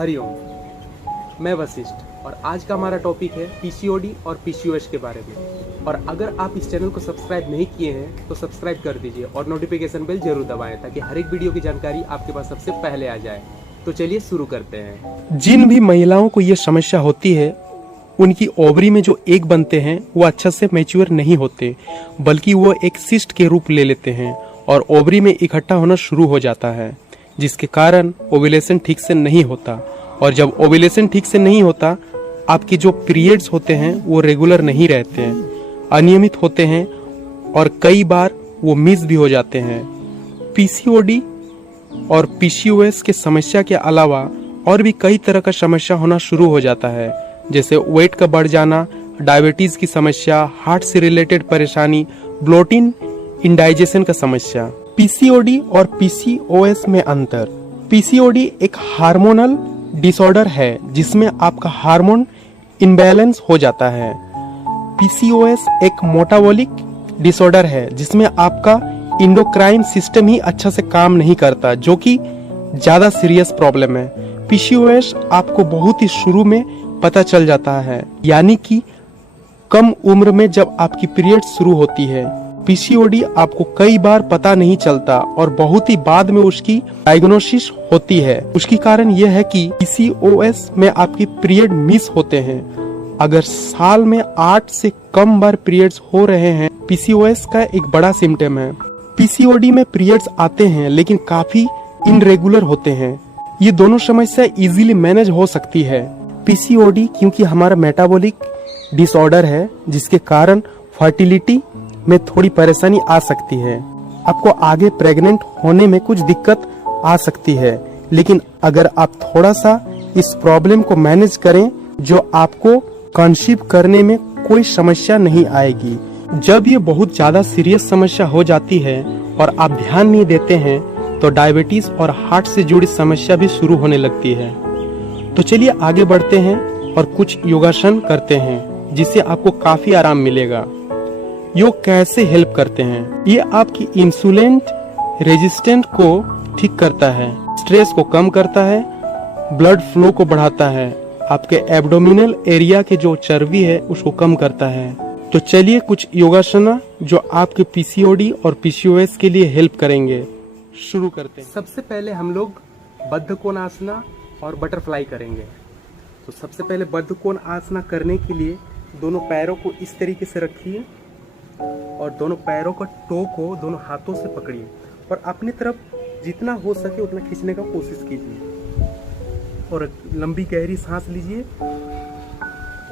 हरिओम, मैं वशिष्ठ और आज का हमारा टॉपिक है पीसीओडी और पीसीओएस के बारे में। और अगर आप इस चैनल को सब्सक्राइब नहीं किए हैं तो सब्सक्राइब कर दीजिए और नोटिफिकेशन बेल जरूर दबाएं ताकि हर एक वीडियो की जानकारी आपके पास सबसे पहले आ जाए। तो चलिए शुरू करते हैं। जिन भी महिलाओं को ये समस्या होती है उनकी ओवरी में जो एग बनते हैं वो अच्छा से मैच्योर नहीं होते, बल्कि वो एक सिस्ट के रूप ले लेते हैं और ओवरी में इकट्ठा होना शुरू हो जाता है, जिसके कारण ओव्यूलेशन ठीक से नहीं होता। और जब ओव्यूलेशन ठीक से नहीं होता, आपके जो पीरियड्स होते हैं वो रेगुलर नहीं रहते हैं, अनियमित होते हैं और कई बार वो मिस भी हो जाते हैं। पीसीओडी और पीसीओएस के समस्या के अलावा और भी कई तरह का समस्या होना शुरू हो जाता है, जैसे वेट का बढ़ जाना, डायबिटीज की समस्या, हार्ट से रिलेटेड परेशानी, ब्लोटिंग, इंडाइजेशन का समस्या। पीसीओडी और पीसीओएस में अंतर। पीसीओडी एक हार्मोनल डिसऑर्डर है जिसमें आपका हार्मोन इम्बैलेंस हो जाता है। पीसीओएस एक मेटाबॉलिक डिसऑर्डर है जिसमें आपका इंडोक्राइन सिस्टम ही अच्छा से काम नहीं करता, जो कि ज्यादा सीरियस प्रॉब्लम है। पीसीओएस आपको बहुत ही शुरू में पता चल जाता है, यानी कि कम उम्र में जब आपकी पीरियड शुरू होती है। पीसीओडी आपको कई बार पता नहीं चलता और बहुत ही बाद में उसकी डायग्नोसिस होती है। उसकी कारण यह है कि पीसीओएस में आपकी पीरियड मिस होते हैं। अगर साल में 8 से कम बार पीरियड्स हो रहे हैं, पीसीओएस का एक बड़ा सिम्टम है। पीसीओडी में पीरियड्स आते हैं लेकिन काफी इनरेगुलर होते हैं। ये दोनों समस्या इजीली मैनेज हो सकती है। पीसीओडी क्योंकि हमारा मेटाबॉलिक डिसऑर्डर है, जिसके कारण फर्टिलिटी में थोड़ी परेशानी आ सकती है। आपको आगे प्रेग्नेंट होने में कुछ दिक्कत आ सकती है, लेकिन अगर आप थोड़ा सा इस प्रॉब्लम को मैनेज करें, जो आपको कंसीव करने में कोई समस्या नहीं आएगी। जब ये बहुत ज्यादा सीरियस समस्या हो जाती है और आप ध्यान नहीं देते हैं, तो डायबिटीज और हार्ट से जुड़ी समस्या भी शुरू होने लगती है। तो चलिए आगे बढ़ते हैं और कुछ योगासन करते हैं जिससे आपको काफी आराम मिलेगा। योग कैसे हेल्प करते हैं? ये आपकी इंसुलिन रेजिस्टेंट को ठीक करता है, स्ट्रेस को कम करता है, ब्लड फ्लो को बढ़ाता है, आपके एब्डोमिनल एरिया के जो चर्बी है उसको कम करता है। तो चलिए कुछ योगासन जो आपके पीसीओडी और पीसीओएस के लिए हेल्प करेंगे, शुरू करते हैं। सबसे पहले हम लोग बद्ध कोण आसना और बटरफ्लाई करेंगे। तो सबसे पहले बद्ध कोण आसना करने के लिए दोनों पैरों को इस तरीके से रखिए और दोनों पैरों का टो को दोनों हाथों से पकड़िए और अपनी तरफ जितना हो सके उतना खींचने का कोशिश कीजिए और लंबी गहरी सांस लीजिए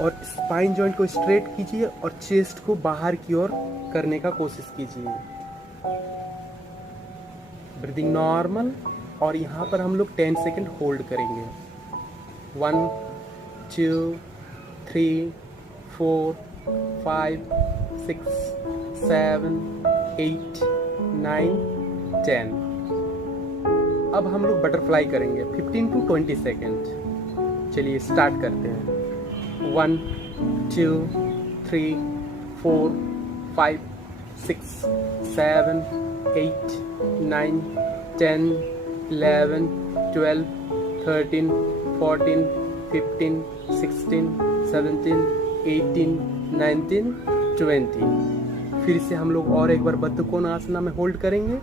और स्पाइन जॉइंट को स्ट्रेट कीजिए और चेस्ट को बाहर की ओर करने का कोशिश कीजिए। Breathing normal. और यहाँ पर हम लोग 10 सेकेंड होल्ड करेंगे। 1 2 3 4 5 6 7 8 9 10। अब हम लोग बटरफ्लाई करेंगे 15 to 20 सेकेंड। चलिए स्टार्ट करते हैं। 1 2 3 4 5 6 7 8 9 10 11 12 13 14 15 16 17 18 19 20। फिर से हम लोग और एक बार बद्ध कोण आसना में होल्ड करेंगे।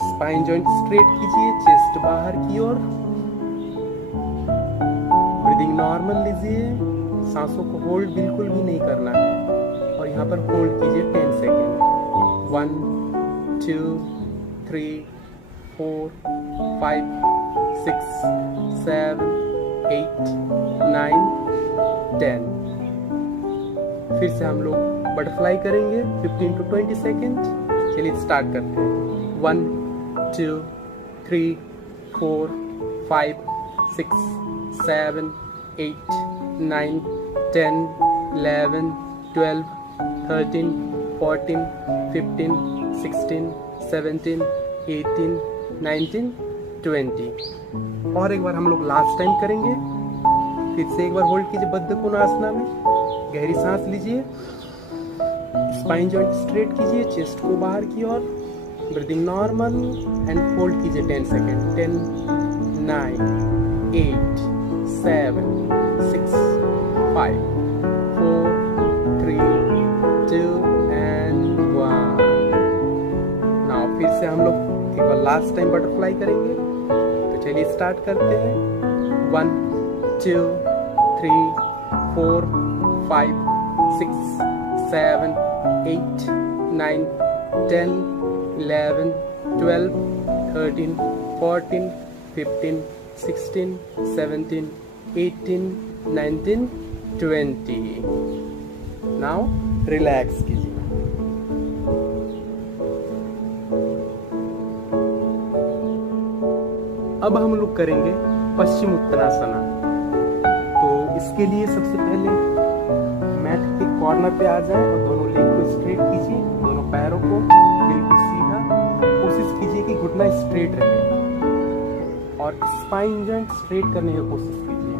स्पाइन जॉइंट स्ट्रेट कीजिए, चेस्ट बाहर की ओर, ब्रीदिंग नॉर्मल लीजिए, सांसों को होल्ड बिल्कुल भी नहीं करना है और यहाँ पर होल्ड कीजिए 10 सेकेंड। 1 2 3 4 5 6 7 8 9 10। फिर से हम लोग बटरफ्लाई करेंगे 15 to 20 सेकेंड। चलिए स्टार्ट करते हैं। 1 2 3 4 5 6 7 8 9 10 11 12 13 14 15 16 17 18 19 20। और एक बार हम लोग लास्ट टाइम करेंगे। फिर से एक बार होल्ड कीजिए बद्ध कोण आसना में, गहरी सांस लीजिए, स्पाइन जॉइंट स्ट्रेट कीजिए, चेस्ट को बाहर की ओर, ब्रीदिंग नॉर्मल एंड होल्ड कीजिए 10 सेकेंड। 10 9 8 7 6 5 4 3 2 and 1। नाउ फिर से हम लोग एक बार लास्ट टाइम बटरफ्लाई करेंगे। तो चलिए स्टार्ट करते हैं। 1 2 3 4 5 6 7 8 9 10 11 12 13 14 15 16 17 18 19 20। नाउ रिलैक्स कीजिए। अब हम लोग करेंगे पश्चिम उत्तरासना। तो इसके लिए सबसे पहले मैट के कॉर्नर पे आ जाएं और दोनों लेग को स्ट्रेट कीजिए, दोनों पैरों को बिल्कुल सीधा। कोशिश कीजिए कि घुटना स्ट्रेट रहे और स्पाइन जॉइंट स्ट्रेट करने की कोशिश कीजिए।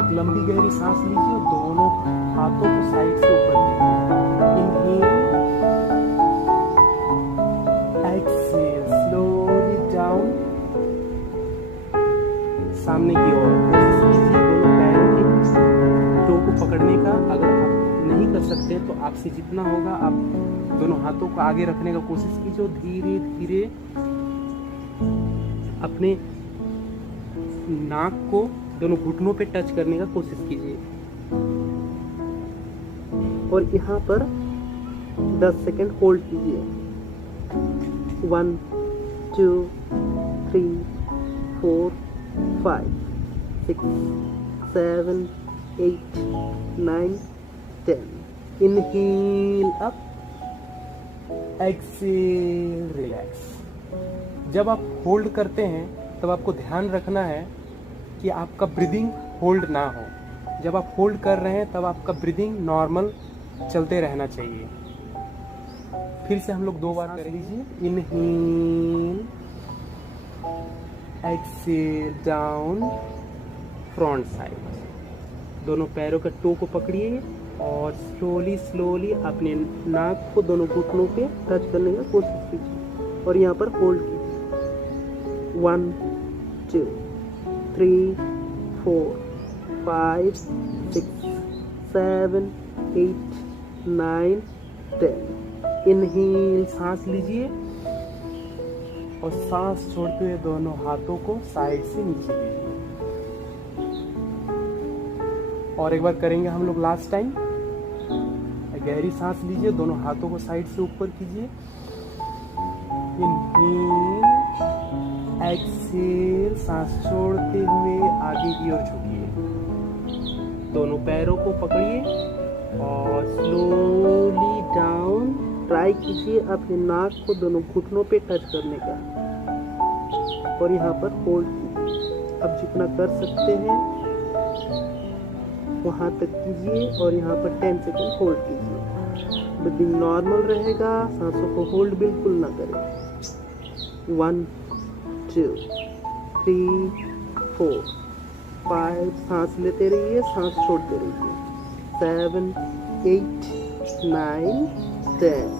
एक लंबी गहरी सांस लीजिए और दोनों हाथों को साइड से ऊपर कीजिए। इनहेल, एक्सहेल, स्लोली डाउन, सामने की ओर। कोशिश कीजिए दोनों पैरों के टो को पकड़ने का। अगर आप नहीं कर सकते तो आपसे जितना होगा आप दोनों हाथों को आगे रखने का कोशिश कीजिए और धीरे धीरे अपने नाक को दोनों घुटनों पे टच करने का कोशिश कीजिए और यहाँ पर 10 सेकंड होल्ड कीजिए। 1 2 3 4 5 6 7 8 9 10। Inhale up, exhale, relax. जब आप होल्ड करते हैं तब आपको ध्यान रखना है कि आपका ब्रीदिंग होल्ड ना हो। जब आप होल्ड कर रहे हैं तब आपका ब्रीदिंग नॉर्मल चलते रहना चाहिए। फिर से हम लोग 2 बार कर लीजिए। Inhale, exhale, down, front side. दोनों पैरों का टो को पकड़िए और स्लोली स्लोली अपने नाक को दोनों घुटनों पे टच करने का कोशिश कीजिए और यहाँ पर होल्ड कीजिए। 1 2 3 4 5 6 7 8 9 10। इनहेल, सांस लीजिए और सांस छोड़ते हुए दोनों हाथों को साइड से नीचे लीजिए। और एक बार करेंगे हम लोग लास्ट टाइम। गहरी सांस लीजिए, दोनों हाथों को साइड से ऊपर कीजिए। इनहेल, एक्सहेल, सांस छोड़ते हुए आगे की ओर झुकिए। दोनों पैरों को पकड़िए और स्लोली डाउन। ट्राई कीजिए अपने नाक को दोनों घुटनों पे टच करने का और यहाँ पर होल्ड कीजिए। अब जितना कर सकते हैं वहाँ तक कीजिए और यहाँ पर 10 सेकंड होल्ड कीजिए। ब्रीदिंग नॉर्मल रहेगा, सांसों को होल्ड बिल्कुल ना करें। 1 2 3 4 5, सांस लेते रहिए, सांस छोड़ते रहिए। 7 8 9 10।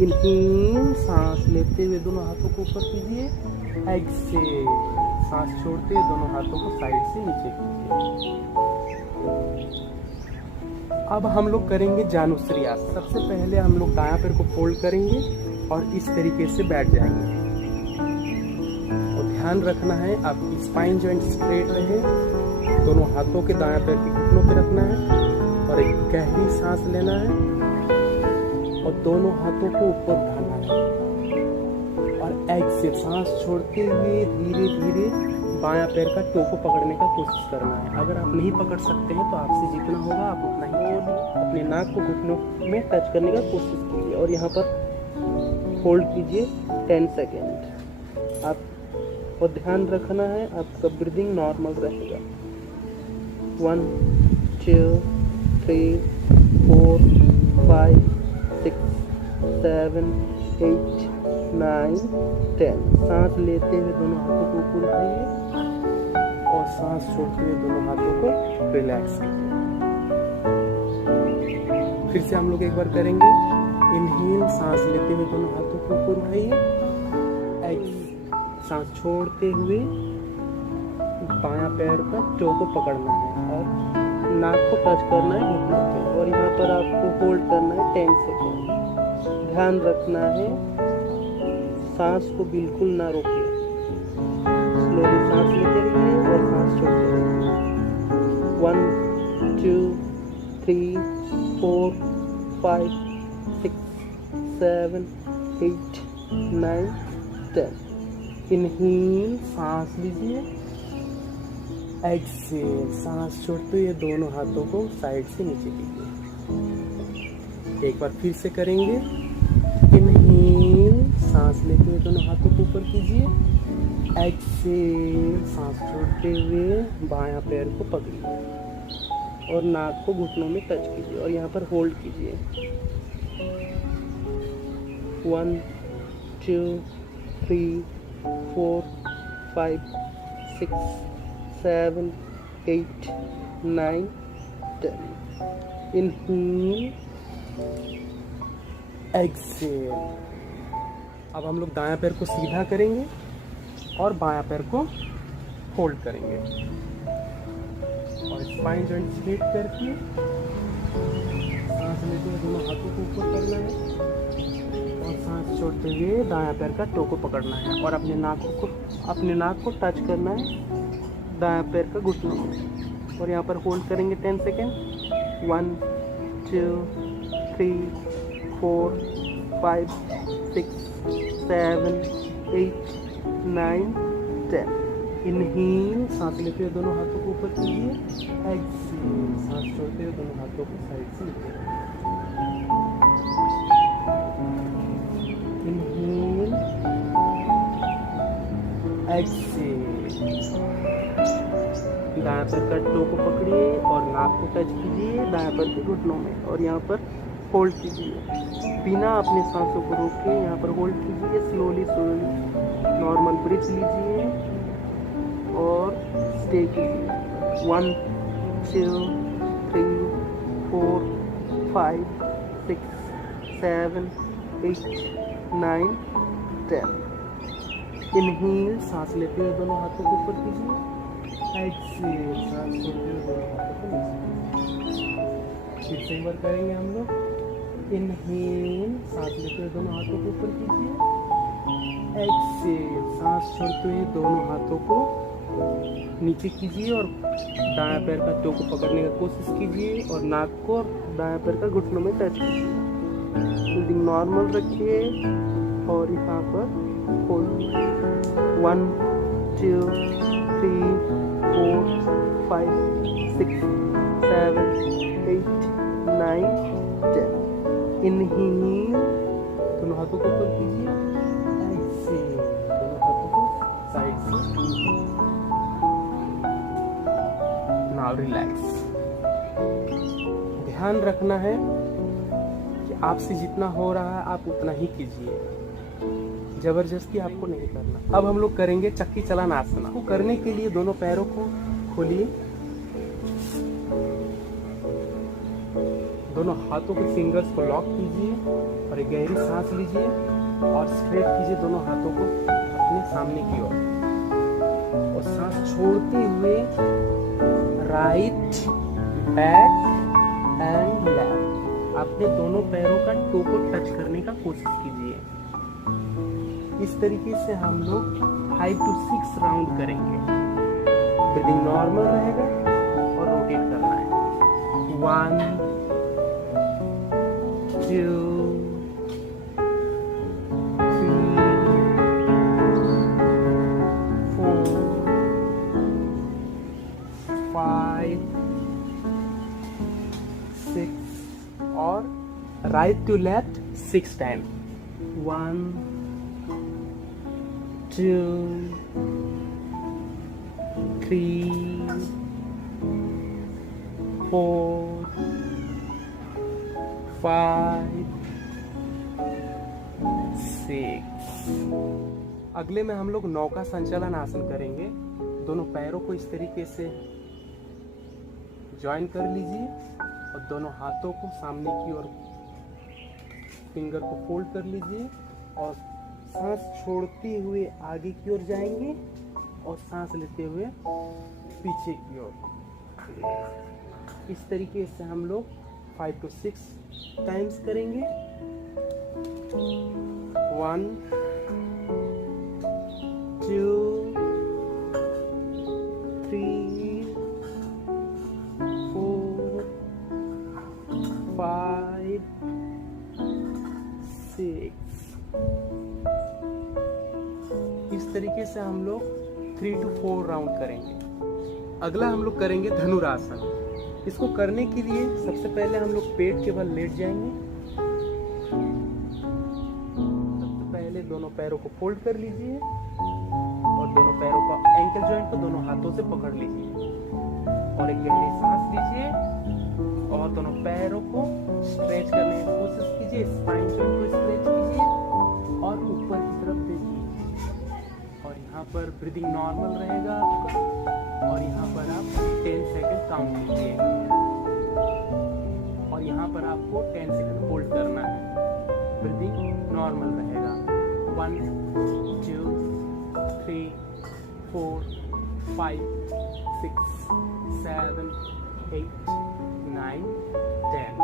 इनहेल, सांस लेते हुए दोनों हाथों को ऊपर कीजिए। एक्सहेल, सांस छोड़ते हुए दोनों हाथों को साइड से नीचे कीजिए। अब हम लोग करेंगे जानुश्री आसन। सबसे पहले हम लोग दायां पैर को फोल्ड करेंगे और इस तरीके से बैठ जाएंगे। और ध्यान रखना है आपकी स्पाइन जॉइंट स्ट्रेट रहे। दोनों हाथों के दायां पैर के घुटनों पे रखना है और एक गहरी सांस लेना है और दोनों हाथों को ऊपर उठाना है और एक्सहेल, सांस छोड़ते हुए धीरे धीरे बायां पैर का टो को पकड़ने का कोशिश करना है। अगर आप नहीं पकड़ सकते हैं तो आपसे जितना होगा आप उतना ही अपने नाक को घुटनों में टच करने का कोशिश कीजिए और यहाँ पर होल्ड कीजिए 10 सेकेंड। आप और ध्यान रखना है आपका ब्रीदिंग नॉर्मल रहेगा। 1 2 3 4 5 6 7 8 9 10। सांस लेते हुए दोनों हाथों को ऊपर उठाइए और सांस छोड़ते हुए दोनों हाथों को रिलैक्स कीजिए। फिर से हम लोग एक बार करेंगे। इनहेल, सांस लेते हुए दोनों हाथों को ऊपर उठाइए। एक्सहेल, सांस छोड़ते हुए बायां पैर का टो को पकड़ना है और नाक को टच करना है घुटनों पे, और यहाँ पर आपको होल्ड करना है 10 सेकेंड। ध्यान रखना है सांस को बिल्कुल ना रोकिए, स्लोली सांस लेते रहिए और सांस छोड़ते रहिए। 1 2 3 4 5 6 7 8 9 10। इनहेल, सांस लीजिए, एक्सेल, सांस छोड़ते हुए दोनों हाथों को साइड से नीचे कीजिए। एक बार फिर से करेंगे। इनहेल, सांस लेते हुए दोनों हाथों को ऊपर कीजिए, एक्सेल, सांस छोड़ते हुए बायां पैर को पकड़िए और नाक को घुटनों में टच कीजिए और यहाँ पर होल्ड कीजिए। 1 2 3 4 5 6 7 8 9 10। Inhale, exhale. अब हम लोग दायां पैर को सीधा करेंगे और बायां पैर को होल्ड करेंगे और स्पाइन जॉइंट स्ट्रेट करके सांस लेते हुए दोनों हाथों को ऊपर करना है और सांस छोड़ते हुए दायां पैर का टो को पकड़ना है और अपने नाक को टच करना है दायां पैर का घुटनों में और यहाँ पर होल्ड करेंगे 10 सेकेंड। 1 2 3 4 5 6 7 8 9 10। इनहेल, सांस लेते हुए दोनों हाथों को ऊपर कीजिए, एक्सेल, सांस छोड़ते हुए दोनों हाथों को साइड से नीचे। इनहेल, एक्सेल, दायां पैर का टो को पकड़िए और नाक को टच कीजिए दायां पैर के घुटनों में और यहाँ पर होल्ड कीजिए बिना अपने सांसों को रोके। यहाँ पर होल्ड कीजिए, स्लोली नॉर्मल ब्रीथ लीजिए और स्टे कीजिए। 1 2 3 4 5 6 7 8 9 10। इनहेल, सांस लेते हुए दोनों हाथों को ऊपर कीजिए, एक्सेल, सांस छोड़ते हुए दोनों हाथों को नीचे। फिर से एक बार करेंगे हम लोग। इनहेल, सांस लेते हुए दोनों हाथों को ऊपर कीजिए, एक्सेल, सांस छोड़ते हुए दोनों हाथों को नीचे कीजिए और दायां पैर का टो को पकड़ने का कोशिश कीजिए और नाक को दायां पैर का घुटनों में टच कीजिए। ब्रीदिंग नॉर्मल रखिए और यहाँ पर होल्ड। 1 2 3 4 5 6 7 8 9 10। इनहेल, दोनों हाथों को ऊपर कीजिए, एक्सेल, दोनों हाथों को साइड से। Now relax. ध्यान रखना है कि आपसे जितना हो रहा है आप उतना ही कीजिए, जबरदस्ती आपको नहीं करना। अब हम लोग करेंगे चक्की चलन आसना। को करने के लिए दोनों पैरों को खोलिए, दोनों हाथों के फिंगर्स को लॉक कीजिए और एक गहरी सांस लीजिए और स्ट्रेट कीजिए दोनों हाथों को अपने सामने की ओर और सांस छोड़ते हुए राइट, बैक एंड लेफ्ट अपने दोनों पैरों का टो को टच करने का कोशिश कीजिए। इस तरीके से हम लोग 5 to 6 राउंड करेंगे। ब्रीदिंग नॉर्मल रहेगा और रोटेट करना है। 1 2 3 4 5 6 और राइट टू लेफ्ट 6 टाइम। 1 2 3 4 5 6। अगले में हम लोग नौका संचालन आसन करेंगे। दोनों पैरों को इस तरीके से ज्वाइन कर लीजिए और दोनों हाथों को सामने की ओर फिंगर को फोल्ड कर लीजिए और सांस छोड़ते हुए आगे की ओर जाएंगे और सांस लेते हुए पीछे की ओर। इस तरीके से हम लोग 5 to 6 टाइम्स करेंगे। 1 2 3 4 5 6। इस तरीके से हम लोग 3 to 4 राउंड करेंगे। अगला हम लोग करेंगे धनुरासन। इसको करने के लिए सबसे पहले हम लोग पेट के बल लेट जाएंगे। सबसे पहले दोनों पैरों को फोल्ड कर लीजिए और दोनों पैरों का एंकल जॉइंट को दोनों हाथों से पकड़ लीजिए और एक गहरी सांस लीजिए और दोनों पैरों को स्ट्रेच करने की कोशिश कीजिए। स्पाइन जॉइंट को स्ट्रेच कीजिए और ऊपर की तरफ देखिए और यहाँ पर ब्रीदिंग नॉर्मल रहेगा आपका और यहाँ पर आप 10 सेकंड काउंट कीजिए और यहाँ पर आपको 10 सेकंड होल्ड करना है। ब्रीदिंग नॉर्मल रहेगा। 1 2 3 4 5 6 7 8 9 10।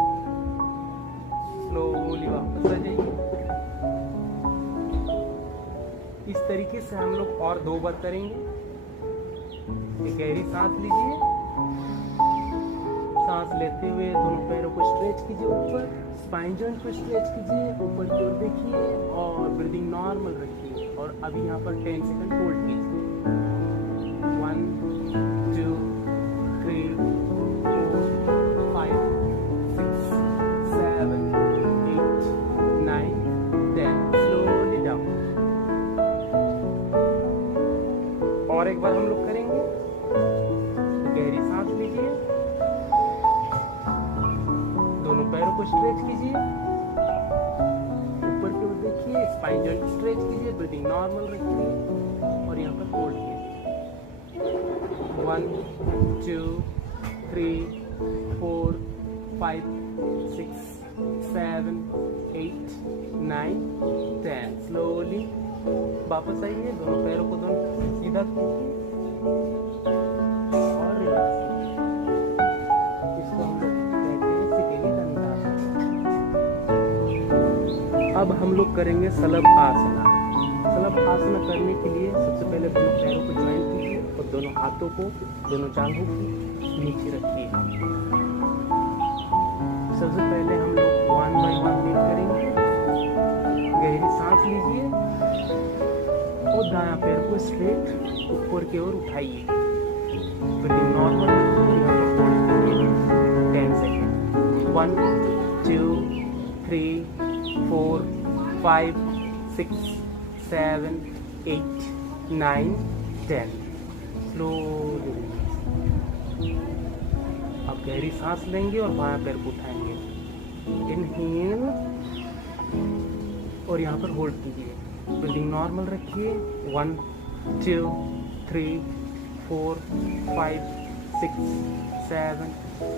स्लोली वापस आ जाइए। इस तरीके से हम लोग और 2 बार करेंगे। एक गहरी सांस लीजिए, सांस लेते हुए दोनों पैरों को स्ट्रेच कीजिए ऊपर, स्पाइन जॉइंट को स्ट्रेच कीजिए, ऊपर की ओर देखिए और ब्रीदिंग नॉर्मल रखिए और अभी यहाँ पर 10 सेकंड होल्ड कीजिए। 1 2 3 4 5 6 7 8 9 10। Slowly down. और एक बार हम लोग करेंगे। गहरी सांस लीजिए, दोनों पैरों को स्ट्रेच कीजिए, ऊपर की ओर देखिए, स्पाइन जॉइंट स्ट्रेच कीजिए, ब्रीदिंग नॉर्मल रखिए और यहाँ पर होल्ड कीजिए। 1 2 3 4 5 6 7 8 9 10। स्लोली वापस आइए। दोनों पैरों को दोनों सीधा कीजिए और रिलैक्स कीजिए। इसको हम लोग कहते हैं सिटिंग दंडासन। अब हम लोग करेंगे सलभ आसना। सलभ आसना करने के लिए सबसे पहले दोनों पैरों को ज्वाइन कीजिए और दोनों हाथों को दोनों जांघों के नीचे रखिए। सबसे पहले हम लोग 1 by 1 लीड करेंगे। गहरी सांस लीजिए और दायां पैर को स्ट्रेट ऊपर की ओर उठाइए। ब्रीदिंग नॉर्मल रखिए। यहाँ पर होल्ड करिए 10 सेकेंड। 1 2 3 4 5 6 7 8 9 10। स्लोली। अब गहरी सांस लेंगे और बायां पैर को उठाएंगे। इनहेल और यहाँ पर होल्ड कीजिए। ब्रीदिंग नॉर्मल रखिए। 1 2 3 4 5 6 7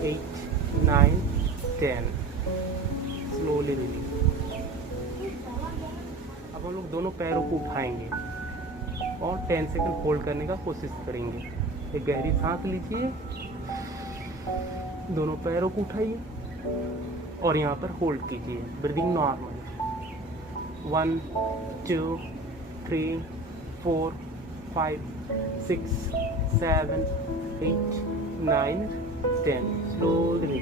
8 9 10। Slowly release. अब हम लोग दोनों पैरों को उठाएंगे और 10 सेकंड होल्ड करने का कोशिश करेंगे। एक गहरी सांस लीजिए, दोनों पैरों को उठाइए और यहाँ पर होल्ड कीजिए। Breathing normal. 1 2 3 4 5 6 7 8 9 10। स्लोली।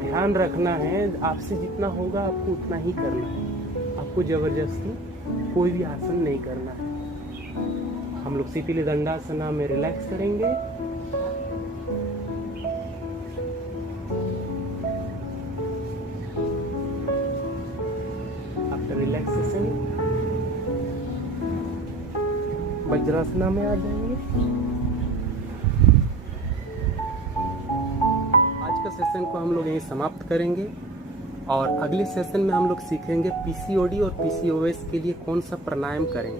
ध्यान रखना है, आपसे जितना होगा आपको उतना ही करना है। आपको जबरदस्ती कोई भी आसन नहीं करना है। हम लोग शीतली दंडासना में रिलैक्स करेंगे। आफ्टर रिलैक्सेशन वज्रासना में आ जाएंगे। आज का सेशन को हम लोग यहीं समाप्त करेंगे और अगले सेशन में हम लोग सीखेंगे पीसीओडी और पीसीओएस के लिए कौन सा प्राणायाम करें।